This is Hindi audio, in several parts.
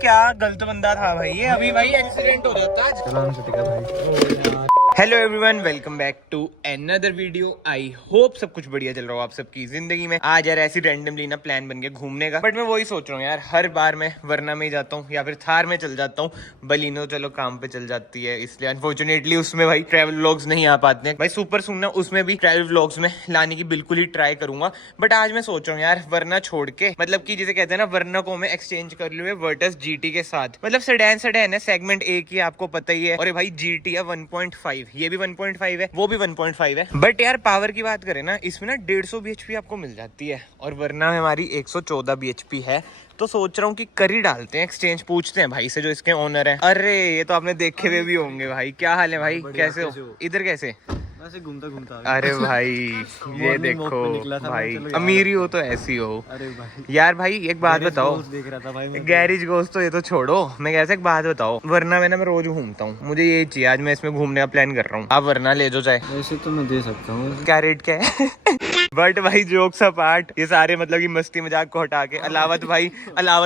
क्या गलत बंदा था भाई ये, अभी भाई एक्सीडेंट हो जाता है। चलान कटेगा भाई। Hello everyone, welcome back to another video. I hope सब कुछ बढ़िया चल रहा हो आप सबकी जिंदगी में। आज यार ऐसी रैंडमली ना प्लान बन गया घूमने का, बट मैं वही सोच रहा हूँ यार, हर बार मैं वरना में ही जाता हूँ या फिर थार में चल जाता हूँ। बलिनो चलो काम पे चल जाती है, इसलिए अनफॉर्चुनेटली उसमें भाई ट्रैवल व्लॉग्स नहीं आ पाते हैं भाई। सुपर सुन ना उसमें भी ट्रैवल व्लॉग्स में लाने की बिल्कुल ही ट्राई करूंगा। बट आज मैं सोच रहा हूँ यार वरना छोड़ के, मतलब कि जिसे कहते हैं ना, वरना को मैं एक्सचेंज कर लूँ वर्टस जीटी के साथ। मतलब सेडान है, सेगमेंट ए की आपको पता ही है। और भाई जीटी है 1.5, ये भी 1.5 है, वो भी 1.5 है। बट यार पावर की बात करें ना, इसमें ना 150 bhp आपको मिल जाती है, और वरना में हमारी 114 bhp है। तो सोच रहा हूँ कि कर ही डालते हैं एक्सचेंज। पूछते हैं भाई से जो इसके ओनर है। अरे ये तो आपने देखे हुए भी होंगे भाई। क्या हाल है भाई, कैसे हो? इधर कैसे? ऐसे घूमता घूमता। अरे भाई ये देखो भाई, अमीरी हो तो ऐसी हो। अरे भाई यार भाई एक बात बताओ, देख रहा था भाई गैरेज गोश्त तो ये तो छोड़ो, मैं कैसे एक बात बताओ, वरना मैं रोज घूमता हूँ, मुझे ये चाहिए। आज मैं इसमें घूमने का प्लान कर रहा हूँ, आप वरना ले जो चाहे। वैसे तो मैं दे सकता हूँ। क्या रेट क्या है? बट भाई जोक्स अपार्ट, ये सारे मतलब की मस्ती मजाक को हटा के, अलावत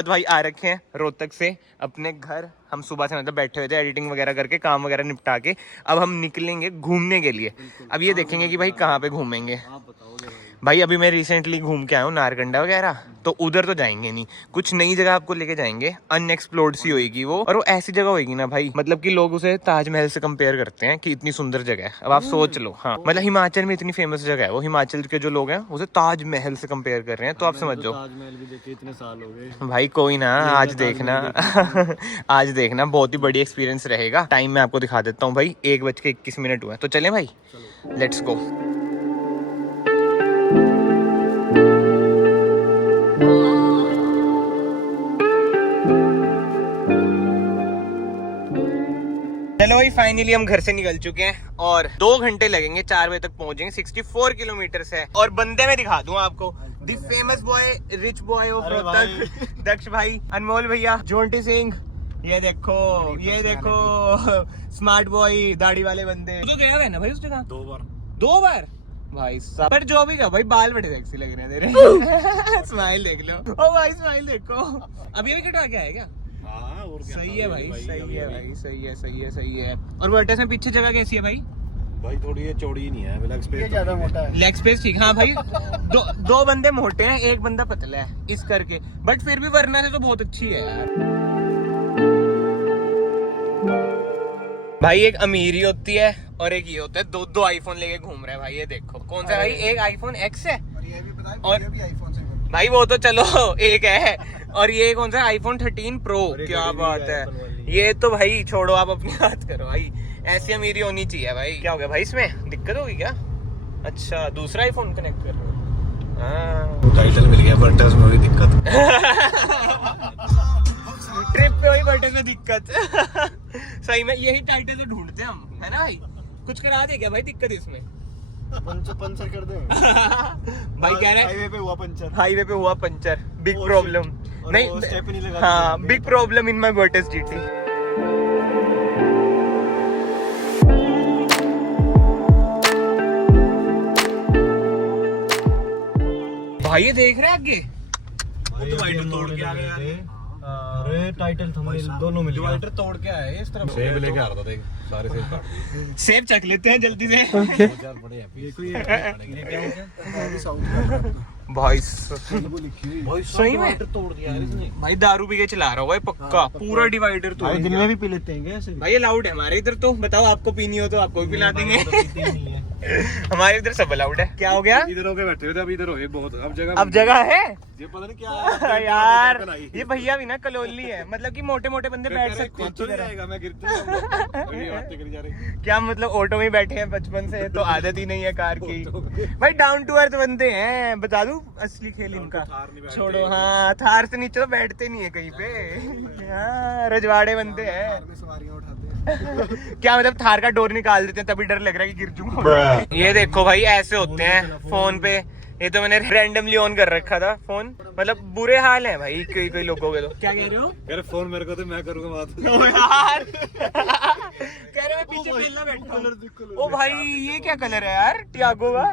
भाई आ रखे हैं रोहतक से अपने घर। हम सुबह से मतलब बैठे हुए थे एडिटिंग वगैरह करके, काम वगैरह निपटा के। अब हम निकलेंगे घूमने के लिए। अब ये देखेंगे कि भाई कहाँ पे घूमेंगे। भाई अभी मैं रिसेंटली घूम के आया हूँ नारकंडा वगैरह, तो उधर तो जाएंगे नहीं, कुछ नई जगह आपको लेके जाएंगे। अनएक्सप्लोर्ड सी होगी वो, और वो ऐसी जगह होगी ना भाई, मतलब कि लोग उसे ताजमहल से कंपेयर करते हैं कि इतनी सुंदर जगह है। अब आप सोच लो, हाँ मतलब हिमाचल में इतनी फेमस जगह है वो, हिमाचल के जो लोग हैं उसे ताजमहल से कंपेयर कर रहे हैं। तो आप समझ जाओ। ताजमहल भी देखे इतने साल हो गए भाई कोई ना, आज देखना आज देखना बहुत ही बड़ी एक्सपीरियंस रहेगा। टाइम मैं आपको दिखा देता हूँ भाई, 1:21 हुआ। तो चलें भाई, लेट्स गो। चलो भाई फाइनली हम घर से निकल चुके हैं, और 2 घंटे लगेंगे, 4 बजे तक पहुंचेंगे। 64 किलोमीटर है। और बंदे में दिखा दूं आपको, the famous boy, rich boy of Rohtak, Daksh भाई, अनमोल भैया, जोंटी सिंह, ये देखो स्मार्ट बॉय, दाढ़ी वाले बंदे। तो गया है ना भाई उस जगह 2 बार भाई साहब। पर जो भी का भाई, बाल बड़े सेक्सी लग रहे हैं तेरे। स्माइल देख लो, ओ भाई स्माइल देखो। अभी कटवा के आया क्या? सही है भाई, सही है भाई, सही है। और वर्टस में पीछे जगह कैसी है भाई? भाई थोड़ी ये चौड़ी नहीं है, लेग स्पेस ज्यादा मोटा है। लेग स्पेस ठीक, हाँ भाई। दो बंदे मोटे हैं, एक बंदा पतला है इस करके, बट फिर भी वरना से तो बहुत अच्छी है यार। भाई एक अमीरी होती है और एक ये होता है, दो आईफोन लेके घूम रहा है भाई। ये देखो कौन सा भाई, एक आईफोन एक्स है, और भाई वो तो चलो एक है, और ये कौन सा आईफोन 13 प्रो। क्या बात है, ये तो भाई छोड़ो, आप अपनी बात करो भाई। ऐसी अमीरी होनी चाहिए भाई। क्या हो गया भाई, इसमें दिक्कत होगी क्या? अच्छा दूसरा आईफोन कनेक्ट कर रहे हो। टाइटल मिल गया, वर्टस में भी दिक्कत। ट्रिप पे वही वर्टस में दिक्कत। सही में यही टाइटल तो ढूंढते हैं हम, है ना भाई? कुछ करा दे क्या भाई दिक्कत इसमें? पंचर कर दे। भाई कह रहे हाईवे पे हुआ पंचर, बिग प्रॉब्लम। नहीं हाँ, big problem in my Virtus GT. भाई ये देख रहे हैं आगे, डिवाइडर तोड़ के आ गए। अरे टाइटल थंबनेल दोनों मिल गया। डिवाइडर तोड़ के आए इस तरफ। सेब लेके आ रहा था, देख सारे सेब काट दिए। सेब चख लेते हैं जल्दी से। यार बड़े हैप्पी। ये क्या हो गया? भाई सही में तोड़ दिया यार इसने। भाई दारू पी के चला रहा होगा पक्का, पूरा डिवाइडर तोड़ दिन में भी पी लेते हैं ऐसे। भाई ये लाउड है हमारे इधर। तो बताओ आपको पीनी हो तो आपको भी पिला देंगे। हमारे इधर सब अलाउड है। क्या हो गया? इधर होके बैठे हुए थे, अब इधर हो गए बहुत। अब जगह है, ये पता नहीं क्या यार। ये भैया भी ना कलोली है, मतलब कि मोटे मोटे बंदे बैठ सकते हैं। मैं गिरता क्या मतलब ऑटो में बैठे हैं बचपन से, तो आदत ही नहीं है कार की। भाई डाउन टू अर्थ बंदे हैं, बता दूं असली खेल इनका। छोड़ो, हाँ थार से नीचे तो बैठते नहीं है कहीं पे। हाँ रजवाड़े बंदे हैं। क्या मतलब थार का डोर निकाल देते हैं, तभी डर लग रहा है कि गिर जाऊंगा। ये देखो भाई ऐसे होते हैं फोन पे। ये तो मैंने रैंडमली ऑन कर रखा था फोन, मतलब बुरे हाल है भाई कोई लोगों के। तो क्या कह रहे हो? कह रहे फोन मेरे को तो मैं करूंगा बात। यार कह रहे मैं पीछे खेलना बैठा हूं। ओ भाई ये क्या कलर है यार टियागो का?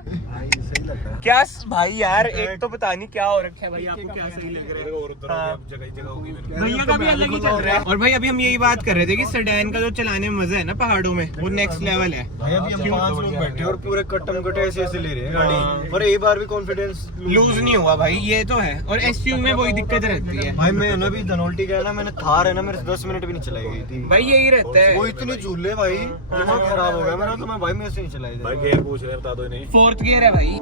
सही लग रहा है। क्या भाई यार, एक तो पता नहीं क्या हो रखा है भाई, आपको क्या सही लग रहा है। और उधर जगह होगी भैया का भी अलग ही चल रहा है। और भाई अभी हम यही बात कर रहे थे कि सेडान का जो चलाने में मजा है ना पहाड़ों में, वो नेक्स्ट लेवल है। भाई अभी हम 5 लोग बैठे और पूरे कट्टम कटे ऐसे ले रहे हैं गाड़ी, और एक बार भी कॉन्फिडेंस लूज नहीं हुआ भाई, ये तो है। और एसयू में वही दिक्कत रहती है भाई। मैं ना भी धनौल्टी गया ना, मैंने थार है ना, मेरे 10 मिनट भी नहीं चलाई गई थी भाई, यही रहता है। वो इतनी झूले भाई, दिमाग खराब हो गया मेरा तो। मैं भाई मेरे से नहीं चलाई भाई। गेयर पूछ रहे बता दो नहीं। 4th गियर है भाई।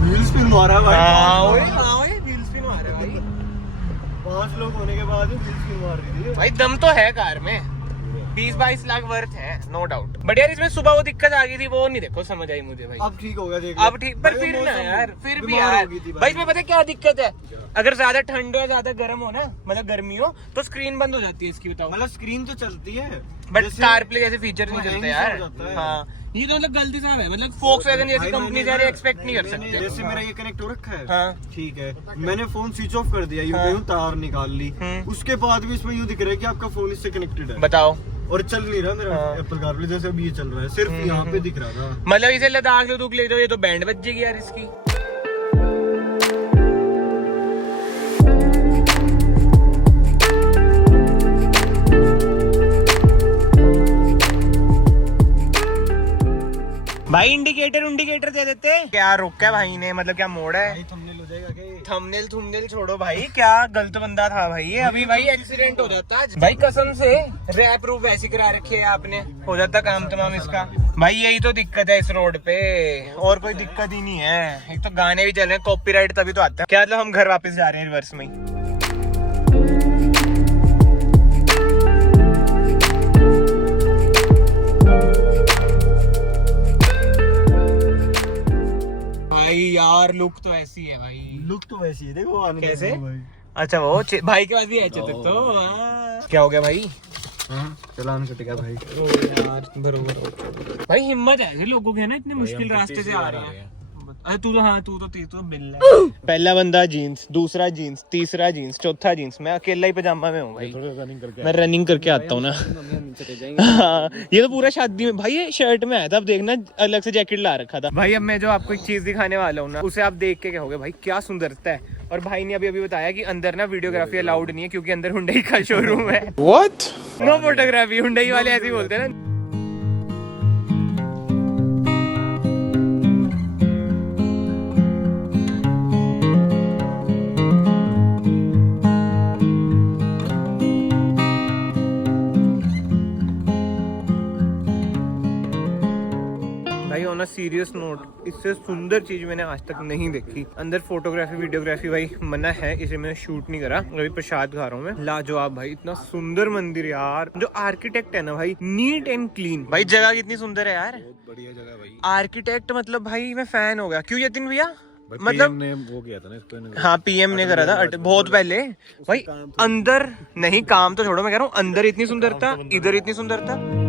व्हील स्पिन मारा भाई। व्हील स्पिन मार रहा है भाई। 5 लोग होने के बाद भी व्हील स्पिन मार रही थी भाई दम तो है कार में, 20-22 लाख वर्थ है नो डाउट। बट यार इसमें सुबह वो दिक्कत आ गई थी, वो नहीं देखो समझ आई मुझे भाई। अब ठीक हो गया देख। अब ठीक, पर फिर ना यार, फिर भी यार भाई इसमें पता है क्या दिक्कत है, अगर ज्यादा ठंड हो, ज्यादा गर्म हो ना, मतलब गर्मी हो, तो स्क्रीन बंद हो जाती है इसकी, बताओ। मतलब स्क्रीन तो चलती है बट कार प्ले जैसे फीचर नहीं चलते यार। है। हाँ, ये तो मतलब गलती साहब है, मतलब फोक्सवैगन जैसी कंपनी से एक्सपेक्ट नहीं कर सकते। जैसे मेरा ये कनेक्ट हो रखा है, हाँ। ठीक है, मैंने फोन स्विच ऑफ कर दिया, यूं तार निकाल ली, उसके बाद भी इसमें यूं दिख रहा है कि आपका फोन इससे कनेक्टेड है, बताओ। और चल नहीं रहा मेरा एप्पल कारप्ले जैसे अभी ये चल रहा है, सिर्फ यहाँ पे दिख रहा था। मतलब इसे लद्दाख लद्दाख ले जाओ, ये तो बैंड बज जाएगी यार इसकी। भाई इंडिकेटर दे देते। क्या रोका है भाई ने, मतलब क्या मोड़ है? थंबनेल हो जाएगा क्या? थंबनेल छोड़ो भाई, क्या गलत बंदा था भाई ये। अभी भाई एक्सीडेंट हो जाता आज भाई, कसम से रैप रूप वैसी करा रखी है आपने, हो जाता काम तमाम इसका। भाई यही तो दिक्कत है इस रोड पे, और कोई दिक्कत ही नहीं है। एक तो गाने भी चल रहे हैं, कॉपीराइट तभी तो आता है। क्या मतलब हम घर वापस जा रहे हैं रिवर्स में ही। भाई यार लुक तो ऐसी है भाई, लुक तो वैसी है, देखो आने कैसे? भाई। अच्छा वो भाई के पास भी है तो क्या हो गया भाई? चलान कट गया भाई। ओ यार बरोबर भाई, हिम्मत है ऐसे लोगों के ना, इतने मुश्किल रास्ते से आ रहे हैं। अरे तू तो बिल है। पहला बंदा जीन्स, दूसरा जीन्स, तीसरा जीन्स, चौथा जीन्स, मैं अकेला ही पजामा में हूँ भाई। मैं रनिंग करके आता हूँ ना। हाँ, ये तो पूरा शादी में भाई, ये शर्ट में आया था, अब देखना अलग से जैकेट ला रखा था भाई। अब मैं जो आपको एक चीज दिखाने वाला हूँ ना, उसे आप देख के कहोगे भाई क्या सुंदरता है। और भाई ने अभी बताया कि अंदर ना वीडियोग्राफी अलाउड नहीं है, क्योंकि अंदर हुंडई का शोरूम है। व्हाट? नो फोटोग्राफी, हुंडई वाले ऐसे ही बोलते हैं ना। सीरियस नोट, इससे सुंदर चीज मैंने आज तक नहीं देखी। अंदर फोटोग्राफी वीडियोग्राफी भाई मना है, इसे मैंने शूट नहीं करा। अभी प्रसाद खा रहा हूँ मैं, लाजवाब भाई, इतना सुंदर मंदिर यार। जो आर्किटेक्ट है ना भाई, नीट एंड क्लीन भाई, जगह कितनी सुंदर है यार, बहुत बढ़िया जगह भाई। आर्किटेक्ट मतलब भाई मैं फैन हो गया। क्यों यतिन भैया? मतलब ने वो किया था ना इसको। हाँ पीएम ने करा था बहुत पहले भाई। अंदर नहीं, काम तो छोड़ो, मैं कह रहा हूँ अंदर इतनी सुंदरता, इधर इतनी सुंदरता।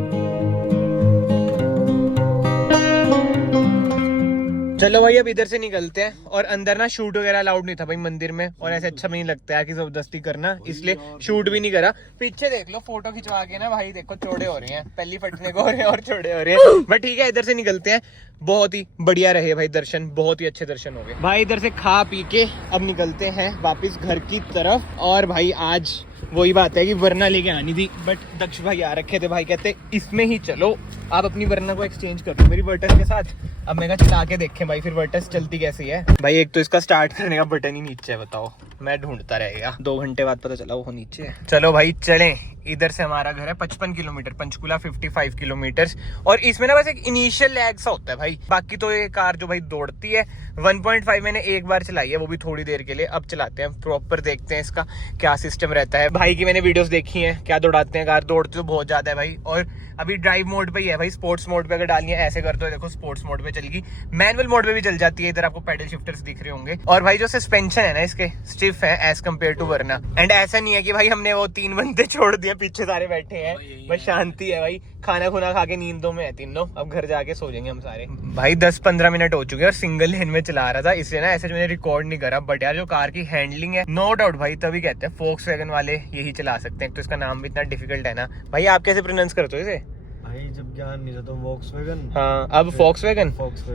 चलो भाई अब इधर से निकलते हैं। और अंदर ना शूट वगैरह अलाउड नहीं था भाई मंदिर में, और ऐसे अच्छा नहीं लगता है कि जबरदस्ती करना, इसलिए शूट भी नहीं करा। पीछे देख लो, फोटो खिंचवा के ना भाई देखो चौड़े हो रहे हैं, पहली फटने को हो रहे हैं और चौड़े हो रहे हैं। बट ठीक है, इधर से निकलते हैं। बहुत ही बढ़िया रहे भाई दर्शन, बहुत ही अच्छे दर्शन हो गए भाई। इधर से खा पी के अब निकलते हैं वापिस घर की तरफ। और भाई आज वही बात है कि वरना लेके आनी थी, बट दक्ष भाई आ रखे थे भाई, कहते इसमें ही चलो, आप अपनी वरना को एक्सचेंज कर दो मेरी वर्टस के साथ। अब मैं चला के देखें भाई फिर वर्टस चलती कैसी है भाई। एक तो इसका स्टार्ट करने का बटन ही नीचे है, बताओ, मैं ढूंढता रहेगा। 2 घंटे बाद पता चला वो नीचे है। चलो भाई चलें। इधर से हमारा घर है 55 किलोमीटर, पंचकुला 55 किलोमीटर। और इसमें ना बस एक इनिशियल लैग सा होता है भाई, बाकी तो ये कार जो भाई दौड़ती है। 1.5 मैंने एक बार चलाई है, वो भी थोड़ी देर के लिए। अब चलाते हैं प्रॉपर, देखते हैं इसका क्या सिस्टम रहता है। भाई की मैंने वीडियोस देखी हैं, क्या दौड़ाते हैं कार, दौड़ते तो बहुत ज्यादा है भाई। और अभी ड्राइव मोड पे ही है भाई, स्पोर्ट्स मोड पे अगर डालनी है ऐसे कर दो, देखो स्पोर्ट्स मोड पे चलेगी, मैनुअल मोड पे भी चल जाती है। इधर आपको पेडल शिफ्टर्स दिख रहे होंगे। और भाई जो सस्पेंशन है ना इसके, स्टिफ है एज कम्पेयर टू वरना। एंड ऐसा नहीं है कि भाई हमने वो 3 बंदे छोड़ दिए, पीछे सारे बैठे हैं, बस शांति है भाई। खाना खुना खा के नींदों में है तीनों। अब घर जाके सो जाएंगे हम सारे। भाई 10-15 मिनट हो चुके हैं और सिंगल लेन में चला रहा था, इसलिए ना ऐसे मैंने रिकॉर्ड नहीं करा। बट यार जो कार की हैंडलिंग है नो डाउट भाई, तभी कहते हैं Volkswagen वाले यही चला सकते हैं। तो इसका नाम भी इतना डिफिकल्ट है ना भाई। आप कैसे प्रोनाउंस करते हो इसे भाई? जब ज्ञान नहीं था तो Volkswagen। हाँ अब Volkswagen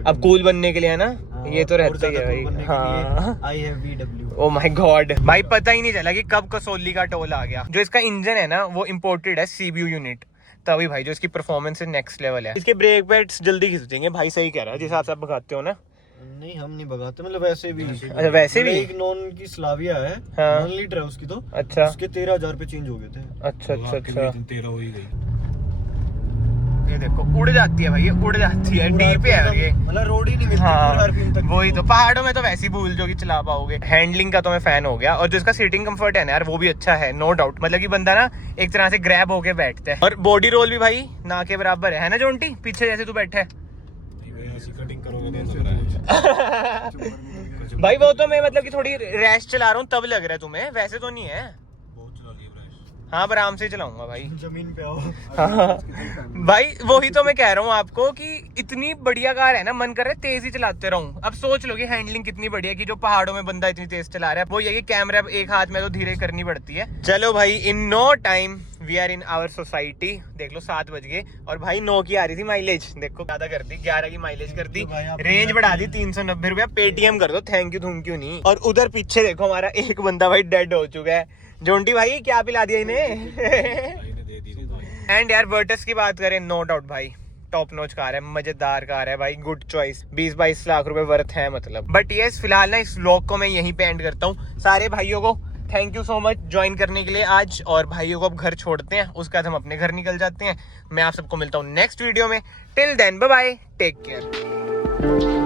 अब कूल बनने के लिए है ना। ये तो रहता ही है भाई। हाँ I have VW। Oh my God भाई, पता ही नहीं चला कि कब कसौली का टोल आ गया। जो इसका इंजन है ना वो इम्पोर्टेड है CBU यूनिट, तभी भाई जो इसकी परफॉर्मेंस है नेक्स्ट लेवल है। इसके ब्रेक पैड्स जल्दी खींचेंगे भाई, सही कह रहा है जिस हिसाब से आप भगाते हो ना। नहीं हम नहीं भगाते, मतलब वैसे भी। अच्छा वैसे भी एक नॉन की स्लाविया है, हाँ। 1 लीटर है उसकी तो। अच्छा उसके 13,000 पे चेंज हो गए थे। अच्छा अच्छा अच्छा 13 हो ही गई। ये देखो उड़ जाती है भाई, ये उड़ जाती है। डी पे है ये, मतलब रोड ही नहीं मिलती हाँ RPM तक। वही तो, पहाड़ों में तो वैसे ही भूल जो कि चला पाओगे। हैंडलिंग का तो मैं फैन हो गया, और जो इसका सीटिंग कंफर्ट है ना यार वो भी अच्छा है नो डाउट। मतलब कि बंदा ना एक तरह से ग्रैब होके बैठता है, और बॉडी रोल भी भाई ना के बराबर है ना जोंटी, पीछे जैसे तू बैठा है। कटिंग करोगे तो लग रहा है। भाई वो तो मैं मतलब कि थोड़ी रैश चला रहा हूँ तब लग रहा है तुम्हें, वैसे तो नहीं है। बहुत चला लिया ब्रश। हाँ आराम से चलाऊंगा भाई। जमीन पे आओ। हाँ भाई वही तो मैं कह रहा हूँ आपको कि इतनी बढ़िया कार है ना, मन कर रहा है तेज ही चलाते रहूं। अब सोच लो कि हैंडलिंग कितनी बढ़िया कि जो पहाड़ों में बंदा इतनी तेज चला रहा है। वो ये कि कैमरा एक हाथ में तो धीरे करनी पड़ती है। चलो भाई in no time we are in our society. देख लो 7 बज गए और भाई 9 की आ रही थी माइलेज, देखो ज्यादा कर दी, 11 की माइलेज कर दी, रेंज बढ़ा दी 390 रुपया। पेटीएम कर दो, थैंक यू तुम क्यों नहीं। और उधर पीछे देखो हमारा एक बंदा भाई डेड हो चुका है। जोंटी भाई क्या पिला दिया इन्हें। एंड यार वर्टस की बात करें नो डाउट भाई टॉप नॉच कार है, मजेदार कार है भाई, गुड चॉइस। 20-22 लाख रुपए वर्थ है मतलब। बट ये फिलहाल ना इस व्लॉग को मैं यहीं पे एंड करता हूँ। सारे भाइयों को thank you so much join करने के लिए आज, और भाइयों को अब घर छोड़ते हैं, उसके बाद हम अपने घर निकल जाते हैं। मैं आप सबको मिलता हूँ नेक्स्ट वीडियो में। Till then bye bye, take care.